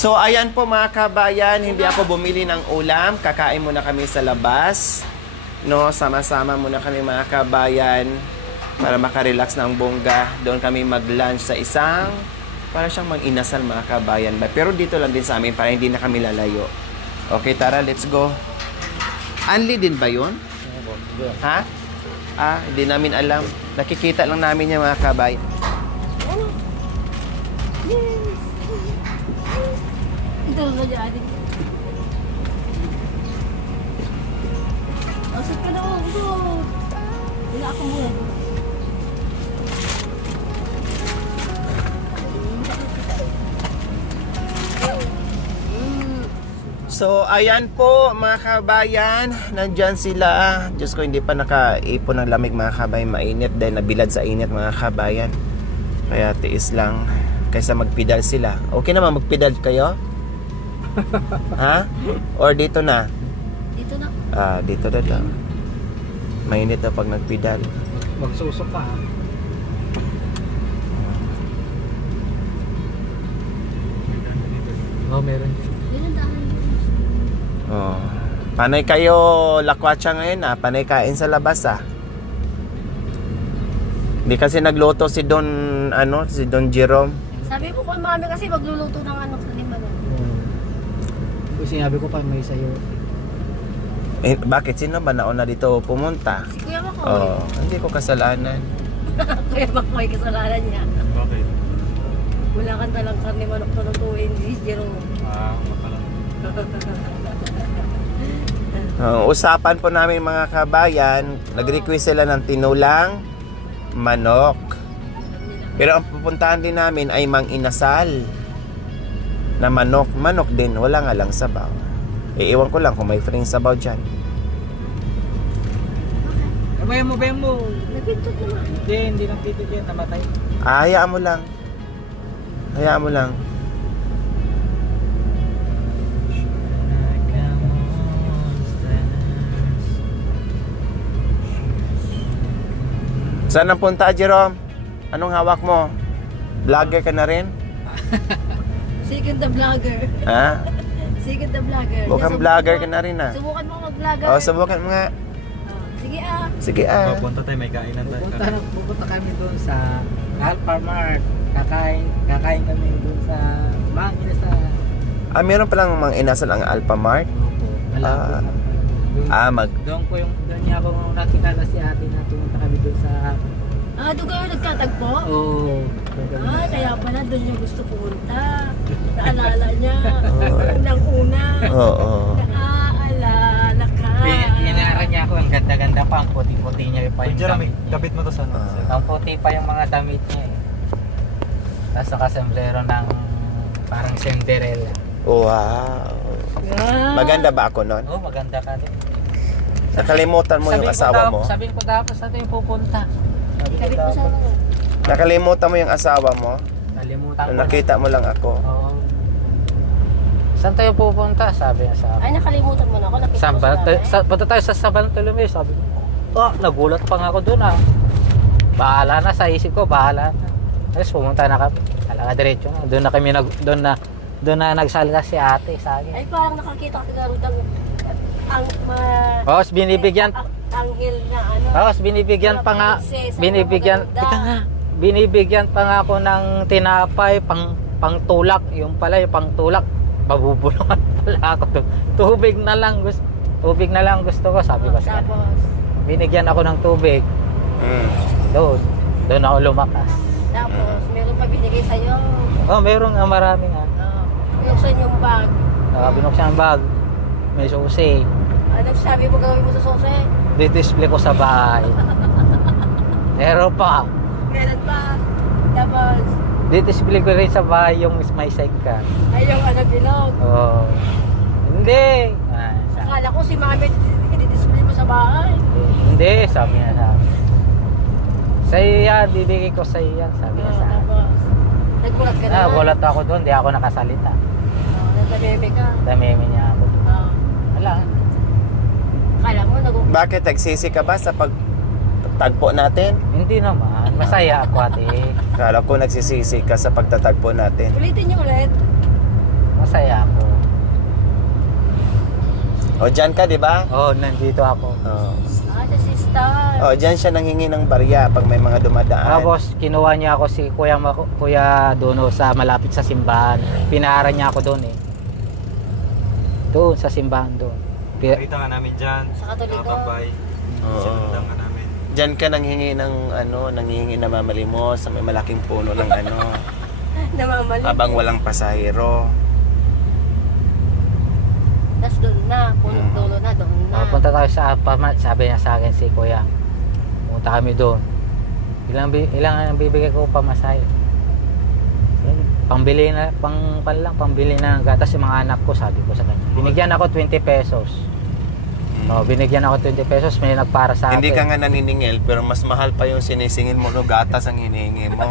So ayan po mga kabayan, hindi ako bumili ng ulam, kakain muna kami sa labas. No, sama-sama muna kami mga kabayan para makarelax ng bongga. Doon kami mag-lunch sa isang para siyang mag-inasal mga kabayan. Pero dito lang din sa amin para hindi na kami lalayo. Okay, tara, let's go. Anli din ba yun? Ha? Hindi namin alam. Nakikita lang namin yung mga kabayan. Ito ba dyan? Asap ka na ako. Wala ako muna. So, ayan po mga kabayan. Nandyan sila. Diyos ko, hindi pa nakaipon ng lamig mga kabayan. Mainit dahil nabilad sa init mga kabayan. Kaya tiis lang. Kaysa magpidal sila. Okay naman magpidal kayo? Ha? Or dito na? Dito na. Dito na lang. Mainit na pag nagpidal. Magsusok ka ha. Oh, meron dyan. Yun ang dami. Oh. Panay kayo lakwatsa ngayon Panay kain sa labas Hindi kasi nagluto si si Don Jerome. Sabi ko kung mami kasi magluluto ng ano sa lima na. Sinabi ko pa may sayo. Bakit? Sino ba nauna dito pumunta? Si Kuya Makoy. Hindi ko kasalanan. Kuya Makoy kasalanan niya. Bakit? Wala kang talang karne manok na lutuin. Si Jerome. Makalang. Usapan po namin mga kabayan, nag-request sila ng tinulang manok. Pero ang pupuntahan din namin ay mang-inasal na manok. Manok din, wala nga lang sabaw. Iiwan ko lang kung may free sabaw dyan. Bayan mo. Nagpintot naman. Hindi lang tito dyan, namatay. Hayaan mo lang. Hayaan mo lang. Saan ang punta, Jerome? Anong hawak mo? Vlogger ka na rin? Second the vlogger. Ha? Second the vlogger. Mukhang vlogger ka na rin Subukan mo mag-vlogger. Subukan mo nga. Sige Sige Pupunta tayo, may kainan tayo. Pupunta kami doon sa Alphamart. Kakain kami doon sa Bangin sa... Meron palang mga inasal ang Alphamart. Malapit. Doon niya ako nakilala si ate na pumunta kami doon sa... doon kayo nagkatagpo? Oo. Kaya pala doon niya gusto punta. Naalala niya. Unang-una. Oo. Naaalala ka. Inara niya ako, ang ganda-ganda pa, ang puti-puti niya pa yung Jeremy, damit. kabit mo to sa Ang puti pa yung mga damit niya eh. Tapos nakasemblero ng parang Cinderella. Wow. Maganda ba ako nun? Oo, maganda ka din. Nakalimutan mo yung asawa mo? Sabihin ko dapat sa atin pupunta. Ikabit mo sa mga. Nakalimutan mo yung asawa mo? Nalimutan ko. Nakita mo lang ako. Oo. Saan tayo pupunta? Sabi niya sa akin. Ay, nakalimutan mo na ako. Nakita Saan ko ba? sa Punta tayo sa Sabal Tolome. Sabi ko. Nagulat pa nga ako doon Bahala na sa isip ko, bahala na. Tapos pumunta na kami. Talaga diretso na. Doon na kami doon na nagsalita si ate sa akin. Ay, parang nakakita ka garudang Tapos binibigyan anghel na ano. Tapos binibigyan pa nga binibigyan pa nga ako ng tinapay pangtulak, yung pala yung pangtulak babubulungan pala ako to. Tubig na lang gusto ko, sabi ko sa kanya. Tapos Binigyan ako ng tubig. Doon ako lumakas. meron pa binigay sa'yo. Meron nga marami nga. Binuksan yung bag. Binuksan ang bag. May susi. Ano sabi mo gawin mo sa sose? Di-display ko sa bahay. Meron pa. Meron pa. Tapos, Di-display ko rin sa bahay yung may sidecar. ay yung ano bilog. Hindi. Akala ko si mami i-display mo sa bahay. Hindi, sabi niya sa akin. Sa'yo yan, bibigay ko sa'yo yan, sabi niya sa akin. Tapos, nagbulat ka na. Gulat ako doon, di ako nakasalita. Nagdameme ka. Damemi niya ako. Wala. Akala mo Bakit nagsisi ka ba sa pagtagpo natin? Hindi naman, masaya ako ate. Kala ko nagsisisi ka sa pagtatagpo natin. Ulitin niyo ulit. masaya ako. O, dyan ka, di ba? Oh, nandito ako. Oh. Sa sister. O, dyan siya nanghingi ng barya pag may mga dumadaan. Tapos kinuha niya ako si Kuya Dono sa malapit sa simbahan. Pinaharan niya ako doon eh. Doon sa simbahan doon. Nakita ka namin dyan. Sa Katoliko. Nakatambay. Oo. Sinundan ka namin. Dyan ka nanghingi ng nanghingi na mamalimos sa may malaking puno ng Namamali. habang walang pasahero. Tapos doon na. Punong dulo na. Doon na. Oh, punta tayo sa Alphamart, sabi niya sa akin si Kuya. Punta kami doon. Ilang ang bibigay ko pamasahe. Pambili na pambili na ng gatas yung mga anak ko, sabi ko sa kanya. Binigyan ako 20 pesos. Oh, binigyan ako 20 pesos, may nagpara sa akin. Hindi ka nga naniningil pero mas mahal pa yung sinisingil mo no gatas ang hinihingi mo.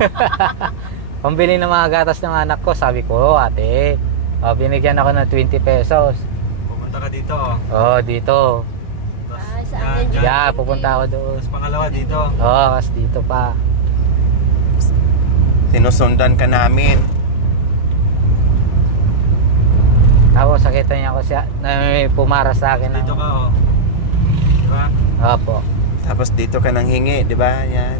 Pambili ng mga gatas ng anak ko, sabi ko, ate. Oh, binigyan ako ng 20 pesos. Pupunta ka dito. Oh. Oh, dito. Ay, sa Yan, amin yan. Yeah, pupunta ako doon. Tapos pangalawa dito. Oh, kasi dito pa. Sinusundan ka namin. Tapos sakita niya ako siya na may pumara sa akin. Dito ka, oh. Diba? Opo. Tapos dito ka nang hingi, di ba? Yan.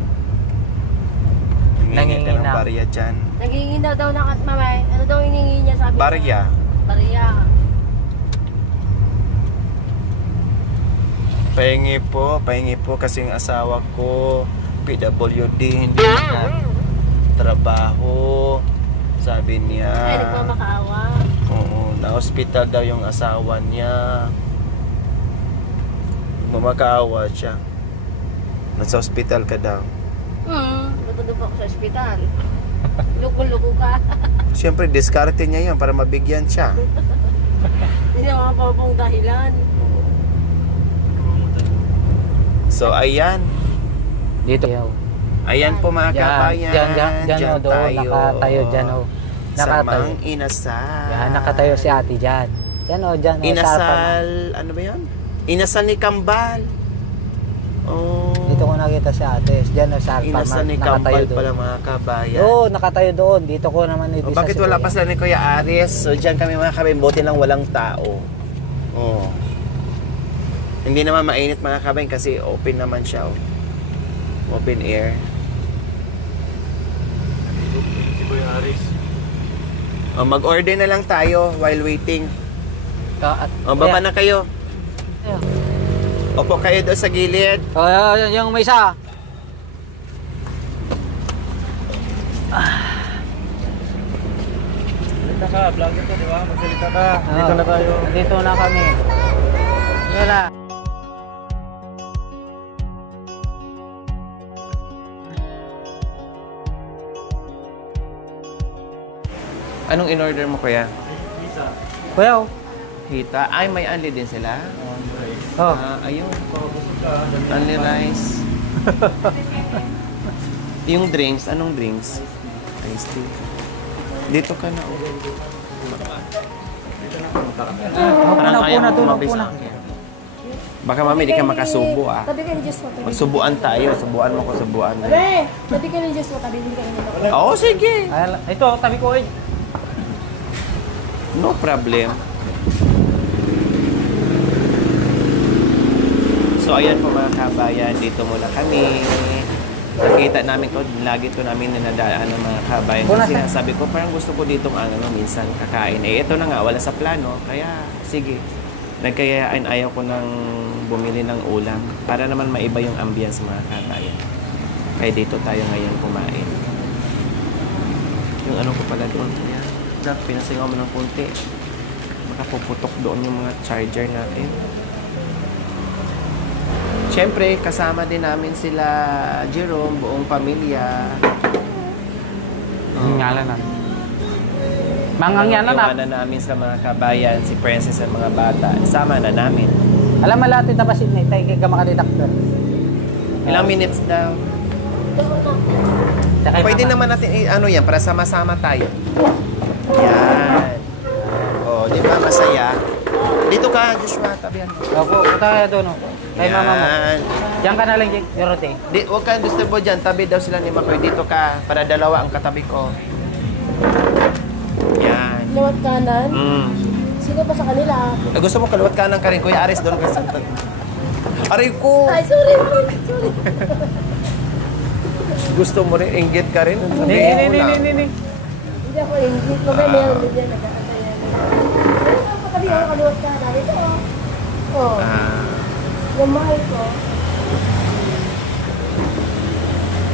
Nangingi ka Nangingi ng na. barya dyan. Naghingi daw ng mamay. Ano daw hiningi niya sabi niya? Barya. Barya. Pahingi po kasi yung asawa ko PWD, hindi trabaho. Sabi niya. Ay, nagmamakaawa. Oo, na-hospital daw yung asawa niya. Mamakaawa siya. Nasa hospital ka daw. Natulog ako sa ospital. Luko-luko ka. Siyempre, diskarte niya yan para mabigyan siya. Hindi naman mapapong dahilan. So, ayan. Dito. Ayan po mga kabayan. Diyan o doon. Nakatayo dyan o. Sa Nakatayo. Mang Inasal. Yan, nakatayo si ate dyan. Yan o, dyan o. Inasal, ano ba yun? Inasal ni Kambal. Oh. Dito ko nakita si ate. Dyan o sa Inasal ni Kambal pala mga kabayan. Oo, nakatayo doon. Dito ko naman O, bakit wala pa sila ni Kuya Aris? So, dyan kami mga kabayan. Buti lang walang tao. Oh. Hindi naman mainit mga kabayan kasi open naman siya. Oh. Open air. Si Boy Aris. O, mag-order na lang tayo while waiting. O, baba na kayo. Opo kayo doon sa gilid. Oh, yung may isa. Salita ka, vlogger to, di ba? Magsalita ka. Dito na tayo. Dito na kami. Wala. Anong in-order mo, Kuya? Isa. Kuya, oh. Hita. Ay, may unli din sila. Oh. Ayun. Busog ka. Only rice. Yung drinks, anong drinks? Iced tea. Dito ka na. Parang ayaw mo mabis akin. Baka mami, di ka makasubo ah. Tabi ka ng juice mo. Magsubuan tayo. Subuan mo ko, subuan mo. Tabi! Tabi ka ng juice mo. Tabi hindi ka inom. Oo, sige. Ito, tabi ko eh. No problem. So, ayan po mga kabayan. Dito muna kami. Nakita namin ko, lagi to namin ninadaan ng mga kabayan. Kasi sabi ko, parang gusto ko ditong minsan kakain. Eh, ito na nga, wala sa plano. Kaya, sige. Nagkayaan ayaw ko nang bumili ng ulam. Para naman maiba yung ambience mga kabayan. Kaya dito tayo ngayon kumain. Yung ano ko pala doon. Kaya, pinasingaw mo ng kunti. Baka puputok doon yung mga charger natin. Siyempre, kasama din namin sila Jerome, buong pamilya. Ngalan na. Mangang yan na na. Iwanan namin sa mga kabayan, si Princess at mga bata. Sama na namin. Alam mo lahat ito ba si Nate? Tayo ka makadidaktor. Ilang minutes daw. Pwede naman natin, yan, para sama-sama tayo. Yan. O, di ba, masaya? Dito ka, Joshua, tabihan mo. Opo, tayo doon. Kay mama mo. Yan. Diyan ka na lang, Yorote. Huwag ka disturbo dyan. Tabi daw sila ni Makoy. Dito ka. Para dalawa ang katabi ko. Yan. kaliwat kanan. Sino pa sa kanila? Gusto mo kaliwat kanan ka rin, Kuya Aris, doon ka sa... Aray ko! Ay, sorry. Sorry. Gusto mo rin, inggit ka rin. Ni. Hindi ako ingit. Meron din yan. Nag-aantay yan. Ano pa kaliwat kanan? Ito, oh. Yung mahal ko.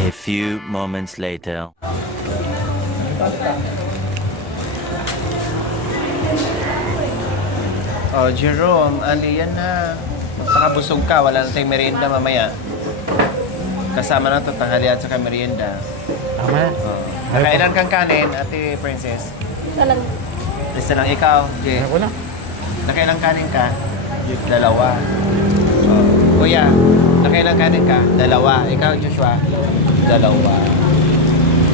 A few moments later. Oh, Jerome, ali yan na. Nakabusog ka, wala na tayong merienda mamaya. Kasama na ito, tanghalian sa merienda. Tama na. Oh. Nakailan kang kanin, Ate Princess? Isa lang. Isa lang ikaw, Jay. Ako na. Nakailang kanin ka? Dalawa. Oh. Kuya, nakailang kanin ka? Dalawa. Ikaw, Joshua? Dalawa.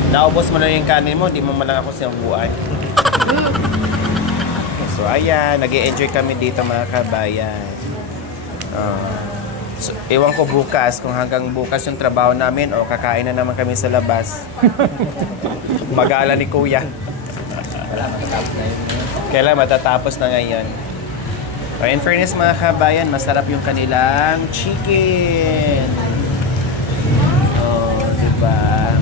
Naubos mo na yung kanin mo, hindi mo man lang ako sinubuan. So, ayan, nag-i-enjoy kami dito mga kabayan. So, ewan ko bukas, kung hanggang bukas yung trabaho namin o kakain na naman kami sa labas. Mag-aala ni Kuya. Kailan matatapos na ngayon. So, in fairness mga kabayan, masarap yung kanilang chicken. Oh, diba?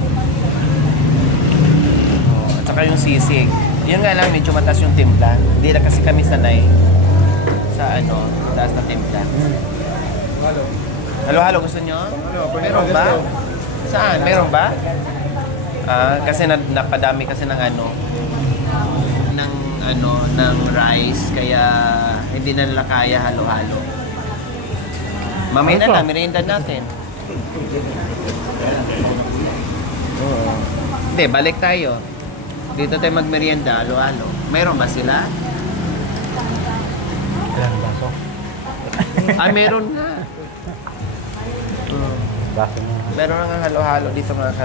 Oh, at saka yung sisig. Yun nga lang, medyo mataas yung timpla. Hindi na kasi kami sanay sa taas na timpla. Halo-halo gusto nyo? Meron ba? Saan? Meron ba? Kasi napadami kasi ng rice, kaya hindi na nila kaya halo-halo. Mamaya na lang, merienda natin. Hindi, balik tayo. Dito tayo magmerienda, halo-halo. Meron ba sila? Ilang baso? Meron nga. Baso na. Meron nga halo-halo dito mga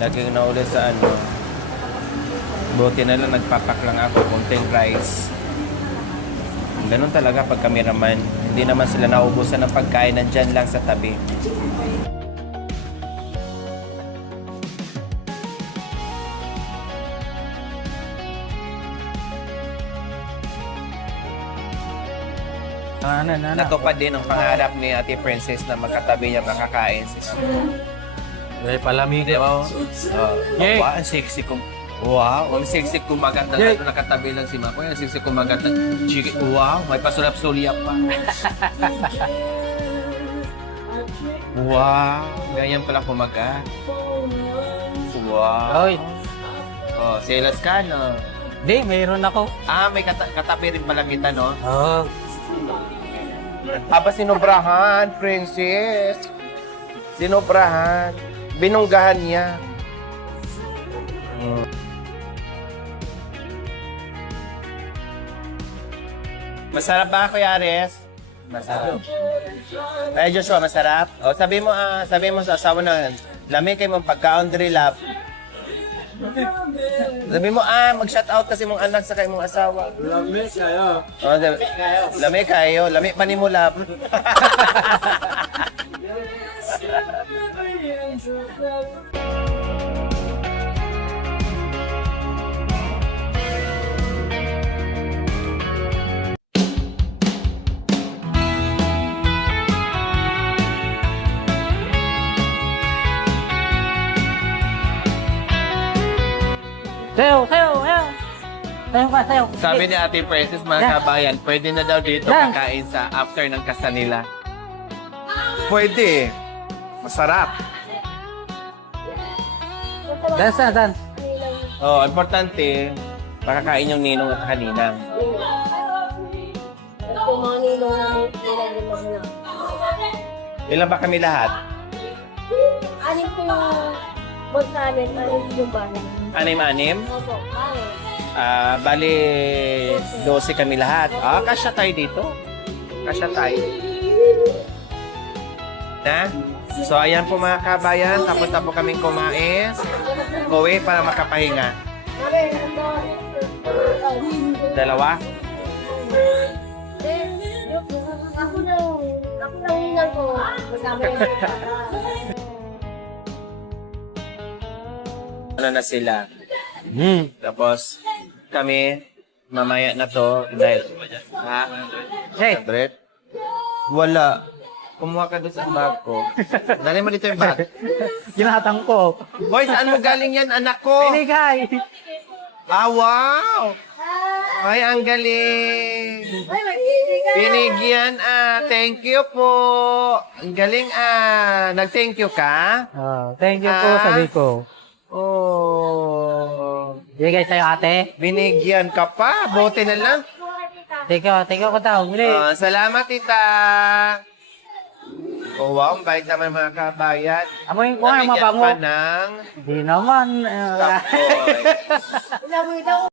laging naulit sa buti na lang nagpapak lang ako konting rice. Ganun talaga pag cameraman, hindi naman sila naubusan ng pagkain, nandyan lang sa tabi. Natupad din ang pangarap ni Ate Princess na magkatabi niya makakain si May palamig. Wow, ang sexy kong... Wow, ang sexy kong maganda. Nakatabi lang si Makoy. Ang sexy kong maganda. Wow, may pasulap-sulap pa. Wow, ganyan pala kumagat. Wow. Oy. Oh, selas ka, no? Hindi, mayroon ako. May katabi rin pala kita, no? Oo. Sinobrahan, Princess. Sinobrahan. Binunggahan niya. Masarap ba, Kuya Ares? Masarap. Ay, Joshua, masarap? O, sabi mo sa asawa na, lami kayo mong pagka-laundry lap. Sabi mo, mag-shout out kasi mong anak sa kayo mong asawa. Lami kayo. O, lami kayo. Lami pa ni mo lap. Sayo. Sabi ni Ate Princess, mga kabayan, pwede na daw dito kakain sa after ng kasal nila. Pwede. Masarap. Dan. Oh, importante, makakain yung ninong at kaninang. Ito mga ninong namin nilalimang na. Ilan ba kami lahat? Anim ko yung boss namin, anim yung bahay. Anim-anim? Opo, anim. Bali, 12 kami lahat. Kasya tayo dito. Kasya tayo. Na? So, ayan po mga kabayan. Tapos na po kaming kumain. Uwi para makapahinga. Mami, Dalawa? Ako nang hingal ko. Kasama yung Ano na sila? Tapos, kami, mamaya na to, dahil, ha? Hey! Brett? Wala. Kumuha ka doon sa bag ko. Dali mo dito yung bag. Ginatang ko. Boy, saan mo galing yan, anak ko? Binigay! Ah, wow! Ay, ang galing! Ay, mag-ibig ka. Binigyan, thank you po. Ang galing, nag-thank you ka? Thank you po, Ah. sabi ko. Oh, Bigay sa'yo ate. binigyan ka pa. Buti na lang. Thank you ko daw. Bili. Salamat, tita. Oh, wow, ang bait naman mga kabayan. Amoy ko nga, Nabigyan mabango. pa ng Hindi naman. tapoy. Inamoy daw.